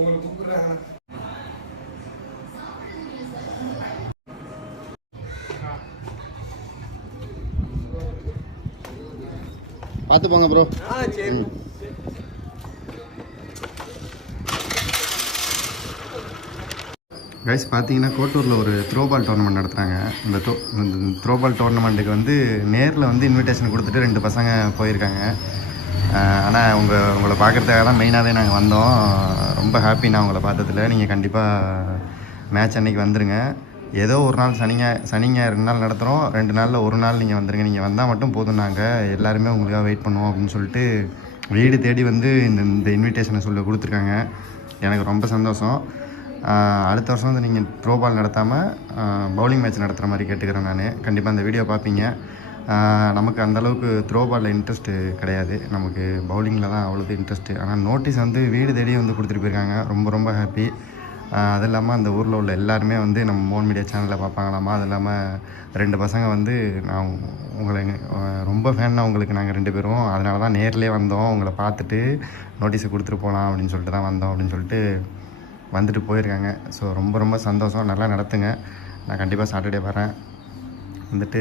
உங்களுக்கு கூப்பிடுறாங்க. பார்த்து போங்க ப்ரோ. சரி. கைஸ் பார்த்தீங்கன்னா கோட்டூரில் ஒரு த்ரோபால் டோர்னமெண்ட் நடத்துகிறாங்க. இந்த த்ரோபால் டோர்னமெண்ட்டுக்கு வந்து நேரில் வந்து இன்விடேஷன் கொடுத்துட்டு 2 பசங்க போயிருக்காங்க. ஆனால் உங்களை பார்க்குறதுக்காக தான் மெயினாகவே நாங்கள் வந்தோம். ரொம்ப ஹாப்பி நான் உங்களை பார்த்ததில்ல. நீங்கள் கண்டிப்பாக மேட்ச் அன்றைக்கி வந்துடுங்க. ஏதோ ஒரு நாள் சனி ஞாயிறு 2 நாள் நடத்துகிறோம். 2 நாளில் ஒரு நாள் நீங்கள் வந்துடுங்க. நீங்கள் வந்தால் மட்டும் போதும், நாங்கள் எல்லாருமே உங்களுக்காக வெயிட் பண்ணுவோம் அப்படின்னு சொல்லிட்டு வீடு தேடி வந்து இந்த இன்விடேஷனை சொல்லி கொடுத்துருக்காங்க. எனக்கு ரொம்ப சந்தோஷம். அடுத்த வருஷம் வந்து நீங்கள் த்ரோபால் நடத்தாமல் பவுலிங் மேட்ச் நடத்துகிற மாதிரி கேட்டுக்கிறேன் நான். கண்டிப்பாக அந்த வீடியோ பார்ப்பீங்க. நமக்கு அந்தளவுக்கு த்ரோபாலில் இன்ட்ரெஸ்ட்டு கிடையாது, நமக்கு பவுலிங்கில் தான் அவ்வளோது இன்ட்ரெஸ்ட்டு. ஆனால் நோட்டீஸ் வந்து வீடு தேடி வந்து கொடுத்துட்டு போயிருக்காங்க. ரொம்ப ரொம்ப ஹாப்பி. அது இல்லாமல் அந்த ஊரில் உள்ள எல்லாருமே வந்து நம்ம மோன் மீடியா சேனலில் பார்ப்பாங்களாமா. அது இல்லாமல் 2 பசங்க வந்து நான் உங்களை ரொம்ப ஃபேன்னா உங்களுக்கு நாங்கள் 2 பேரும், அதனால தான் நேர்லேயே வந்தோம். உங்களை பார்த்துட்டு நோட்டீஸை கொடுத்துட்டு போகலாம் அப்படின்னு சொல்லிட்டு தான் வந்தோம் அப்படின்னு சொல்லிட்டு வந்துட்டு போயிருக்காங்க. ஸோ ரொம்ப ரொம்ப சந்தோஷம். நல்லா நடத்துங்க. நான் கண்டிப்பாக சாட்டர்டே வரேன், வந்துட்டு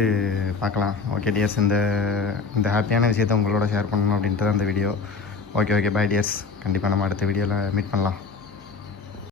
பார்க்கலாம். ஓகே டியர்ஸ், இந்த ஹாப்பியான விஷயத்தை உங்களோட ஷேர் பண்ணணும் அப்படின்ட்டு தான் இந்த வீடியோ. Okay bye tears. கண்டிப்பாக நம்ம அடுத்த வீடியோவில் மீட் பண்ணலாம்.